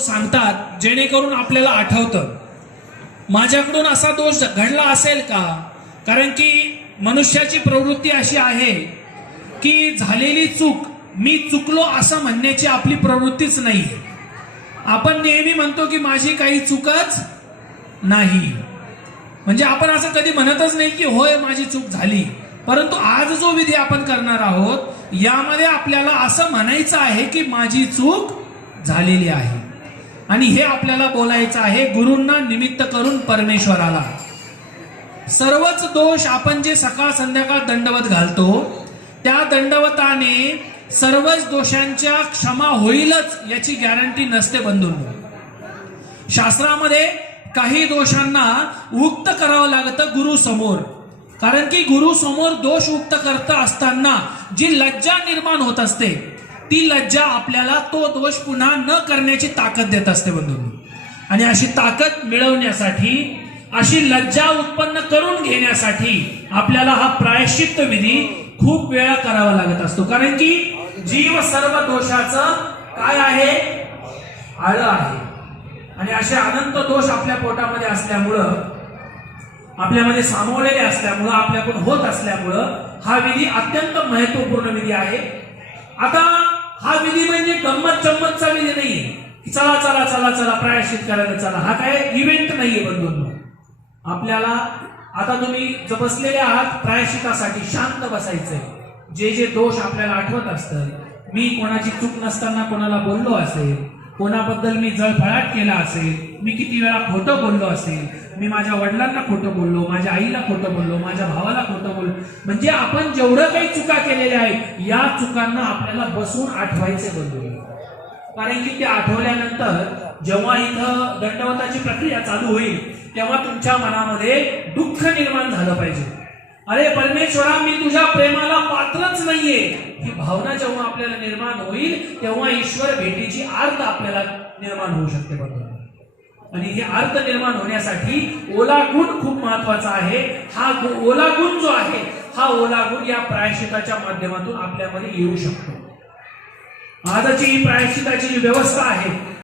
सांगतात जेणेकरून आपल्याला आठवतं माझ्याकडून असा दोष घडला असेल का। कारण की मनुष्याची प्रवृत्ती अशी आहे की झालेली चूक मी चुकलो असं म्हणण्याची आपली प्रवृत्तीच नाही। आपण नेहमी म्हणतो की माझी काही चूकच नाही, म्हणजे आपण असं कधी म्हणतच नाही की होय माझी चूक झाली। परंतु आज जो विधी आपण करणार आहोत यामध्ये आपल्याला असं म्हणायचं आहे की माझी चूक झालेली आहे आणि हे आपल्याला बोलायचं आहे गुरूंना निमित्त करून परमेश्वराला। सर्वच दोष आपण जे सकाळ संध्याकाळ दंडवत घालतो त्या दंडवताने सर्वच दोषांच्या क्षमा होईलच याची गॅरंटी नसते बंधूंनो। शास्त्रामध्ये काही दोषांना उक्त करावं लागतं गुरु समोर, कारण की गुरु समोर दोष उक्त करत असताना जी लज्जा निर्माण होत असते ती लज्जा आपल्याला तो दोष पुन्हा न करण्याची ताकद देत असते बंधूंनो। आणि अशी ताकद मिळवण्यासाठी अशी लज्जा उत्पन्न करून घेण्यासाठी आपल्याला हा प्रायश्चित्त विधी खूप वेळा करावा लागत असतो। कारण की जीव सर्व दोषाचं काय आहे, आळ आहे। आणि असे अनंत दोष आपल्या पोटामध्ये असल्यामुळं, आपल्यामध्ये सामावलेले असल्यामुळं, आपल्याकडून होत असल्यामुळं हा विधी अत्यंत महत्वपूर्ण विधी आहे। आता हा विधी म्हणजे गंमत चम्मतचा विधी नाहीये, चला चला चला चला प्रायश्चित करायला चला, हा काय इव्हेंट नाहीये बंधूंनो। आपल्याला आता तुम्ही जे बसलेले आहात प्रायश्चितासाठी शांत बसायचंय। जे जे दोष आपल्याला आठवत असतात, मी कोणाची चूक नसताना कोणाला बोललो असेल, कोणाबद्दल मी जळफळाट केला असेल, मी किती वेळा खोटं बोललो असेल, मी माझ्या वडिलांना खोटं बोललो, माझ्या आईला खोटं बोललो, माझ्या भावाला खोटं बोललो, म्हणजे आपण जेवढं काही चुका केलेल्या आहेत या चुकांना आपल्याला बसून आठवायचे बंधू। कारण की ते आठवल्यानंतर जेव्हा इथं दंडवताची प्रक्रिया चालू होईल तेव्हा तुमच्या मनामध्ये दुःख निर्माण झालं पाहिजे। अरे परमेश्वरा मी तुझ्या प्रेमाला पात्रच नाहीये ही भावना जेव्हा आपल्याला निर्माण होईल तेव्हा ईश्वर भेटीची आर्त आपल्याला निर्माण होऊ शकते बंधू। आणि हे अर्थ निर्माण होण्यासाठी ओला गुण खूप महत्वाचा आहे। हा ओला गुण जो आहे हा ओला गुण या प्रायश्चिताच्या माध्यमातून आपल्यामध्ये येऊ शकतो। आजची ही प्रायश्चिताची जी व्यवस्था आहे